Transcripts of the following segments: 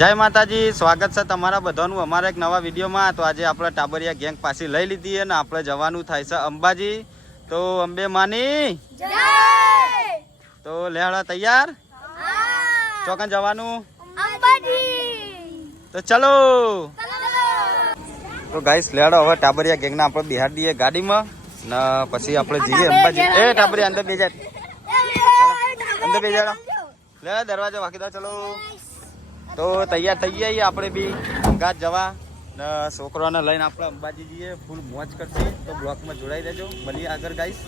જય માતાજી, સ્વાગત છે તમારા બધાનું અમારા એક નવા વિડીયોમાં। તો આજે આપણે ટાબરિયા ગેંગ પાછી લઈ લીધી અને આપણે જવાનું થાય છે અંબાજી। તો અંબે માની જય। તો લેહડા તૈયાર? ચોકન જવાનું અંબાજી। તો ચલો। તો ગાઈસ લેહડા હવે ટાબરિયા ગેંગના આપણે બિહાર દઈએ ગાડીમાં ને પછી આપણે જઈએ અંબાજી। એ ટાબરિયા અંદર બેજા, અંદર બેજા લે, દરવાજો વાકી દો। ચલો તો તૈયાર થઈ ગયા આપણે બી અંગાત જવા ને છોકરાને લઈને આપણે અંબાજી જઈએ, ફૂલ મોજ કરશે। તો બ્લોકમાં જોડાઈ રહેજો, મળીએ આગળ ગાઈસ।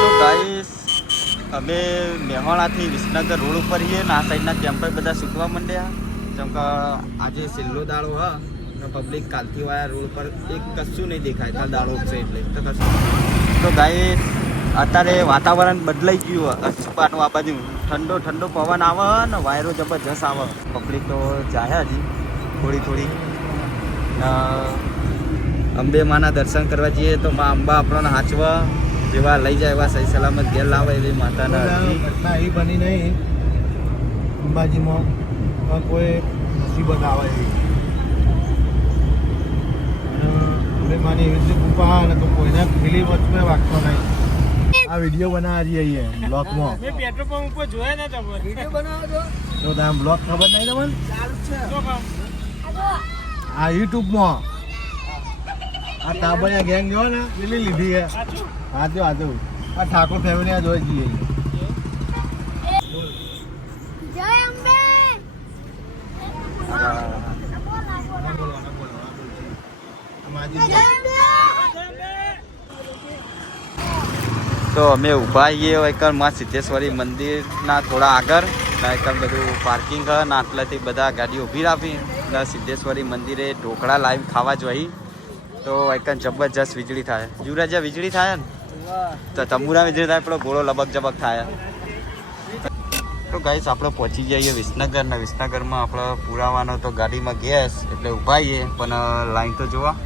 તો ગાઈસ અમે મેહોણાથી વિસનગર રોડ ઉપર છીએ ને આ સાઈડના કેમ્પર બધા શીખવા માંડ્યા, જેમ કે આજે છેલ્લો દાડો હ પબ્લિક કાલથી વાયા રોડ પર એક કશું નહીં દેખાય, કાલ દાડો છે એટલે તો કશું। તો ગાઈસ અત્યારે વાતાવરણ બદલાઈ ગયું, અચપાટનું આ બાજુ ઠંડો ઠંડો પવન આવે ને વાયરો જબરજસ્ત આવે। પબ્લિક તો જાય હજી થોડી થોડી। અંબે માના દર્શન કરવા જઈએ તો મા અંબા આપણને હાચવા જેવા લઈ જાય એવા સહી સલામત ઘેર લાવે એવી માતાના ઘટના એ બની નહીં અંબાજીમાં કોઈ મુસીબત આવે એવી અંબે માની એવી રીતે કૃપા ને તો કોઈને પેલી વસ્તુએ વાગતો નહીં। આ વિડીયો બનાવવા જઈએ બ્લોગમાં, મેં પેટ્રોલ પંપ ઉપર જોયા ને તમે વિડીયો બનાવો છો તો તમે બ્લોગ ખબર નહીં તમને? ચાલુ છે શું કામ? આ યુટ્યુબમાં આ ટાબરિયા ગેંગ જો ને પેલી લીધી છે। સાચું? હાચું હાચું, આ ઠાકોર ફેમિલી આ જોઈ જઈએ। જય અંબે। જય અંબે। તો અમે ઊભા આવીએ એકર માં સિદ્ધેશ્વરી મંદિરના થોડા આગળ ને એકર બધું પાર્કિંગ હ ને આટલાથી બધા ગાડીઓ ઊભી રાખી ને સિદ્ધેશ્વરી મંદિરે ઢોકળા લાઈવ ખાવા જોઈ। તો એકર જબરજસ્ત વીજળી થાય, યુવરાજા વીજળી થાય ને તો તમુરા વીજળી થાય, પેલો ઘોડો લબક જબક થાય। તો ગાઈસ આપણે પહોંચી જઈએ વિસનગર ને વિસનગરમાં આપણે પુરાવાનો તો ગાડીમાં ગેસ એટલે ઊભા આવીએ પણ લાઈન તો જોવા।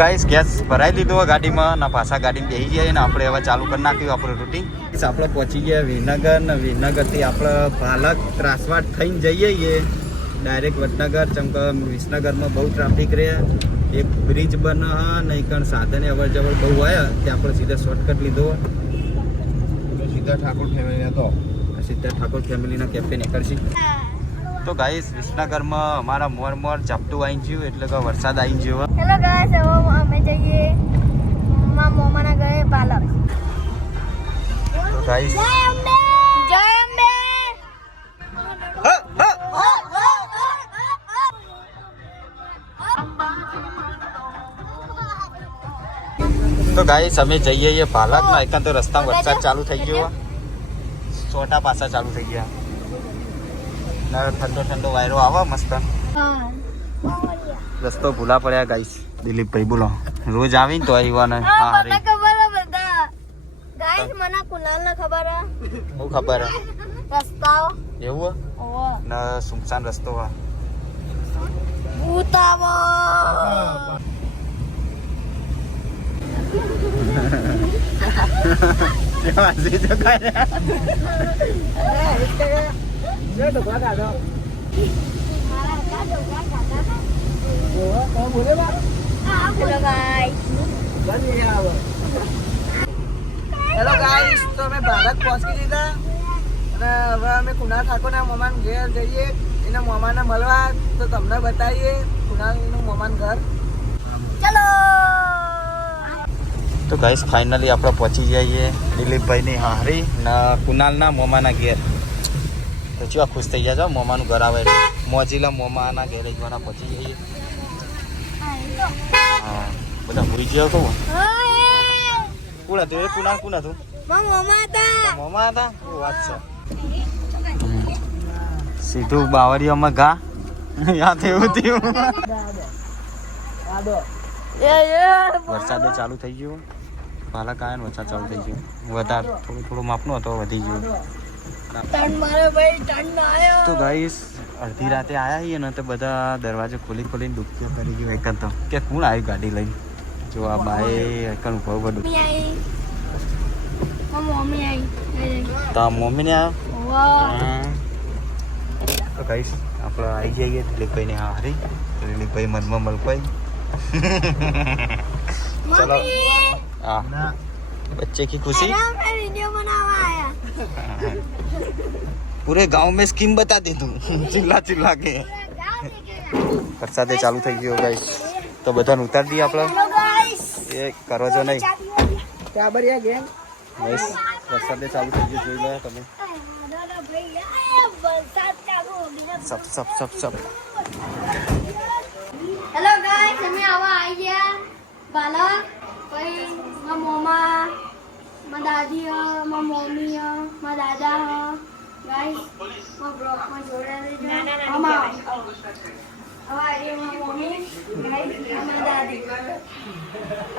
ગાઈસ ગેસ ભરાઈ લીધો ગાડીમાં ને પાછા ગાડીમાં બેસી જઈએ ને આપણે હવે ચાલુ કરી નાખ્યું આપણું રૂટીન। આપણે પહોંચી ગયા વિનગર ને વિનગરથી આપણે પાલક ત્રાસવાડ થઈને જઈએ ડાયરેક્ટ વડનગર, ચમક વિસનગરમાં બહુ ટ્રાફિક રહે, એક બ્રિજ બને ને એકણ સાધને અવર જવર બહુ હોય તે આપણે સીધા શોર્ટકટ લીધો, સીધા ઠાકોર ફેમિલી હતો, સીધા ઠાકોર ફેમિલીના કેફે નીકળશી। તો ગાઈસ વિસનગરમાં અમારા મોર ઝાપટું આવી ગયું એટલે કે વરસાદ આવી ગયો। હેલો ગાઈસ, હવે અમે જઈએ મોમાના ઘરે પાલક। તો ગાઈસ જય અંબે। જય અંબે। તો ગાઈસ અમે જઈએ છીએ પાલક ના એકાંત તો રસ્તા વરસાદ ચાલુ થઈ ગયો, છોટા પાસા ચાલુ થઈ ગયા ને ઠંડો ઠંડો વાયરો આવે મસ્ત। રસ્તો ભૂલા પડ્યા ગાઈસ। દિલીપભાઈ બોલો, રોજ આવીને તો આવ્યા ને હા મને ખબર હે બધા ગાઈસ, મને કુનાલને ખબર હે, હું ખબર હે રસ્તાઓ એવું ઓવો ને સુમસાન રસ્તો હા ભૂતાવો। Hello guys. હેલો ગાઈસ, તો અમે ભારત પહોંચી દીધા અને હવે અમે કુણાલ ઠાકોરના મોમાન ઘેર જઈએ એના મોમાને મળવા। તો તમને બતાવીએ કુણાલનું મોમાન ઘર। ચલો। તો ગાઈસ ફાઇનલી આપણે પહોંચી જઈએ દિલીપભાઈની હારી ને કુનાલના મોમાના ઘેર। તો ચેવા ખુશ થઈ ગયા છો, મોમાનું ઘર આવે એટલે મોજીલા મોમાના ઘેરે જવાના પહોંચી જઈએ। હા બધા ભૂઈ ગયો કહું કોણ હતું એ કુનાલ કોણ હતું? મોમા હતા। મોમા હતા, શું વાત છે। સીધું બાવળીઓમાં ઘા યાદ એવું થયું। વરસાદે ચાલુ થઈ ગયો, પાલક આયા ને વરસાદ ચાલુ થઈ ગયો, વધારે થોડું માપનો હતો વધી ગયું। ટન મારે ભાઈ ટન આયો। તો ગાઈસ અડધી રાતે આયા છીએ ને તો બધા દરવાજો ખોલીને ડૂબકીઓ કરી ગયો એકન તો કે કોણ આવ્યું ગાડી લઈને જો આ બાએ એકન ઉભો બધું મમ્મી આવી તો મમ્મીને આવ્યો તો કહીશ આપણે આવી જઈએ દિલીપભાઈને હા હરી દિલીપભાઈ મનમાં મલભાઈ ચલો हाँ बच्चे की खुशी वीडियो बनावा आया पूरे गांव में स्कीम बता दे तू चिल्ला चिल्ला के वरसादे चालू થઈ ગયો ગાઈસ તો બધાને ઉતાર દઈએ આપણે એ કરો છો નહીં ટાબરિયા ગેમ ગાઈસ વરસાદે ચાલુ થઈ ગયો જોઈ લો તમે સબ સબ સબ સબ હેલો ગાઈસ અમે આવા આવી ગયા બાલા પછી મારા મોમા મારા દાદી મારા મમ્મી મારા દાદા ગાઈસ મારા બ્લોગમાં જોડાયેલા રહેજો અમા હવે આવી મારા મમ્મી ગાઈસ મારા દાદી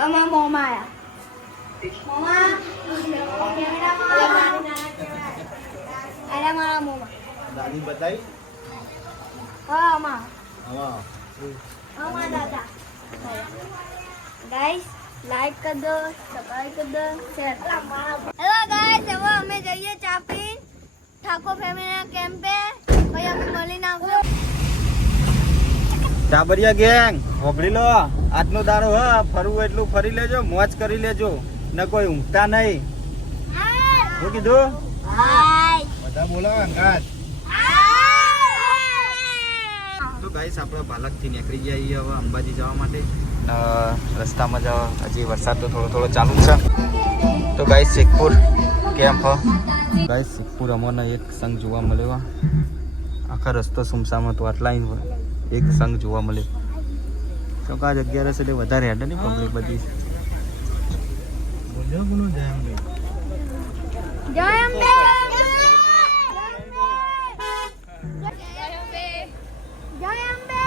અમારા મોમા આયા અરે મારા મોમા દાદી બતાવી હા અમા હા અમારા દાદા ગાઈસ લાઈક कर दो सब्सक्राइब कर दो शेयर हेलो गाइस હવે અમે જઈએ ચાપી ઠાકોર ફેમિલીના કેમ્પ पे ભાઈ અમે મળીને આવજો ટાબરિયા ગેંગ હોબળી લો આજનો દાડો હ ફરવું એટલું ફરી લેજો મોજ કરી લેજો ને કોઈ ઊંઘતા નહીં શું કીધું હાય બધા બોલાવો અંગાત તો ગાઈસ આપણે બાલકથી નીકળી જઈએ હવે અંબાજી જવા માટે રસ્તામાં જ હજી વરસાદ તો થોડો ચાલુ છે તો guys Shekhpur camp guys Shekhpur અમને એક સંઘ જોવા મળ્યો આખા રસ્તો સુમસામાં તો આટલા એક સંઘ જોવા મળ્યો તો કાજ 11 એટલે વધારે હેડ નહીં પબ્લિક બધી બોલ્યો કોનો જાય એમ જય અંબે જય અંબે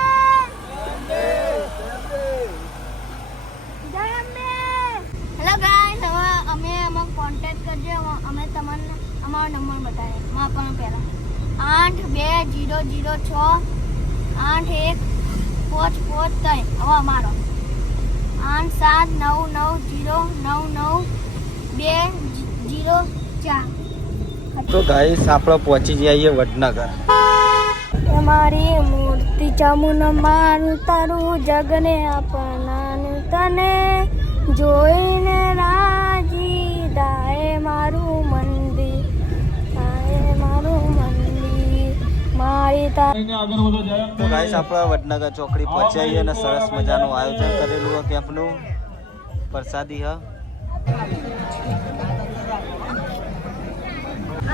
હેલો ગાઈસ હવે અમે અમને કોન્ટેક્ટ કરજો અમે તમને અમારો નંબર બતાવીએ આપણને પહેલાં 82006814543 હવે અમારો 8799099204 તો ગાઈસ આપણે પહોંચી જઈએ વડનગર તમારી મૂર્તિ ચામુન માનું તારું જગને આપનાનું તને જોઈને રાજી દાય મારું મંદિર મારી તો ગાઈસ આપણે વડનગર ચોકડી પહોંચ્યા છીએ અને સરસ મજાનું આયોજન કરેલું છે કેમ્પનું પ્રસાદી હ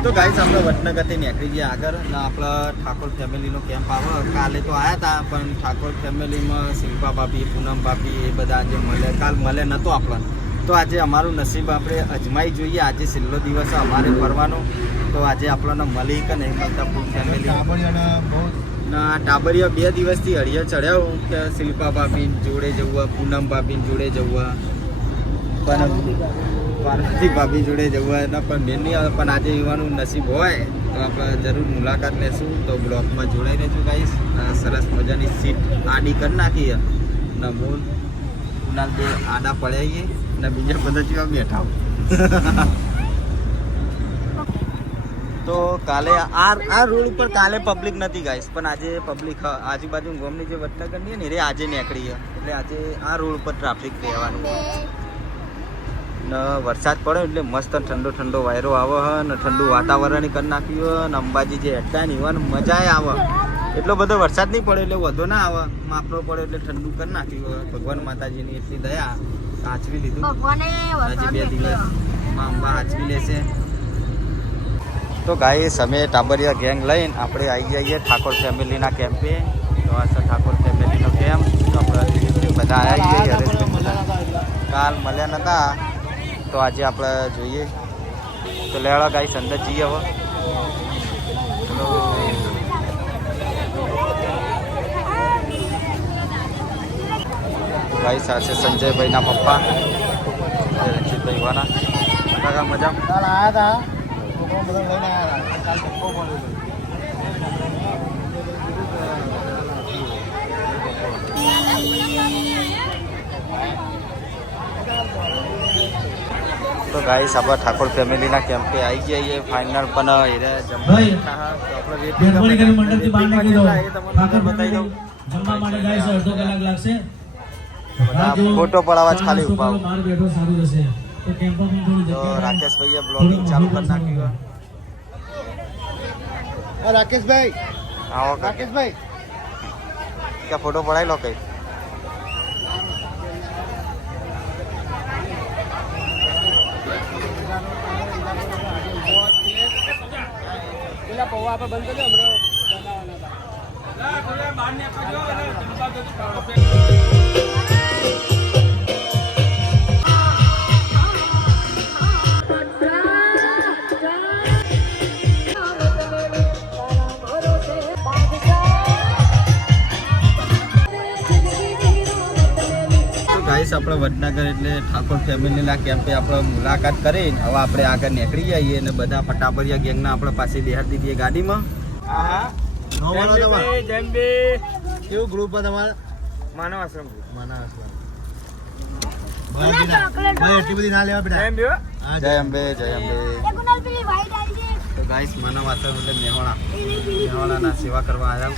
તો ગાઈસ આપણે વડનગરથી નીકળી ગયા આગળ અને આપણે ઠાકોર ફેમિલીનો કેમ્પ આવે કાલે તો આવ્યા હતા પણ ઠાકોર ફેમિલીમાં શિલ્પા ભાભી પૂનમ ભાભી એ બધા આજે મળે કાલ મળે નહોતો આપણને તો આજે અમારું નસીબ આપણે અજમાઈ જોઈએ આજે છેલ્લો દિવસ અમારે ફરવાનો તો આજે આપણને મળી કે નહીં મળતા ફૂલ ફેમિલી ના ટાબરિયા 2 દિવસથી હળિયો ચડ્યો કે શિલ્પા ભાભી જોડે જવું પૂનમ ભાભી જોડે જવું પણ પાર્વતી ભાભી જોડે જવું એના પણ મેન નહીં આવે પણ આજે એવાનું નસીબ હોય તો આપણે જરૂર મુલાકાત લેશું તો બ્લોગમાં જોડાઈ રહેશું ગાઈસ સરસ મજાની સીટ આડી કરી નાખીએ ને મૂળ કુનાલ બે આડા પડ્યા ને બીજા બધા જેવા બેઠા તો કાલે આ રોડ ઉપર કાલે પબ્લિક નથી ગાઈસ પણ આજે પબ્લિક આજુબાજુ ગામની જે વડનગર ની ને રે આજે નીકળી એટલે આજે આ રોડ ઉપર ટ્રાફિક રહેવાનું ને વરસાદ પડ્યો એટલે મસ્ત ઠંડો વાયરો આવે હ ને ઠંડુ વાતાવરણ કરી નાખ્યું ને અંબાજી જે હેઠતા ને એવાની મજા આવે એટલો બધો વરસાદ નહીં પડ્યો એટલે વધુ ના આવે માપનો પડ્યો એટલે ઠંડુ કરી નાખ્યું ભગવાન માતાજીની એટલી દયા આચવી લીધું આજે 2 દિવસમાં અંબા આચવી લેશે તો ગાઈસ અમે ટાબરિયા ગેંગ લઈને આપણે આવી જઈએ ઠાકોર ફેમિલીના કેમ્પે તો આ છે ઠાકોર ફેમિલીનો કેમ્પ તો આપણે બધા આવ્યા છીએ હરેશભાઈ બધા કાલ મળ્યા નહોતા તો આજે આપણે જોઈએ તો લેવા ગાઈસ અંદર જઈએ હવે ગાઈસ આ છે સંજયભાઈના પપ્પા રણજીતભાઈ વાના કાકા મજા કાલ આવ્યા હતા બધા લઈને આવ્યા હતા કાલ ધક્કો પડ્યો તો ગાઈસ આપણા ઠાકોર ફેમિલીના કેમ્પે આવી ગયા એ ફાઇનલ પણ એને ભાઈ, જમવા મંડળથી બહાર નીકળી દો. ઠાકોર બતાવી દઉં જમવા માટે ગાઈસ અડધો કલાક લાગશે. બધા ફોટો પડાવવા જ ખાલી ઉભા બહાર બેઠો સારું રહેશે. તો કેમ્પમાં પણ થોડી તો જગ્યા રાકેશભાઈએ બ્લોગિંગ ચાલુ કરી નાખ્યું રાકેશભાઈ આવો રાકેશભાઈ કે ફોટો પડાવી લો કઈ ગાઈસ આપણે વડનગર એટલે ઠાકોર ફેમિલીના કેમ્પે આપણે મુલાકાત કરીને હવે આપણે આગળ નીકળી જઈએ અને બધા ફટાફડિયા ગેંગના આપણે પાસે બેહાડી દીધી ગાડીમાં કેવું ગ્રુપ તમારે માનવ આશ્રમ માના આસલા ભાઈ એટલી બધી ના લેવા બેટા હા, જય અંબે જય અંબે ગુલાલ પેલી white આવી છે. તો ગાઈસ માનવ આશ્રમ એટલે મેહોણા મેહોણાના સેવા કરવા આવ્યા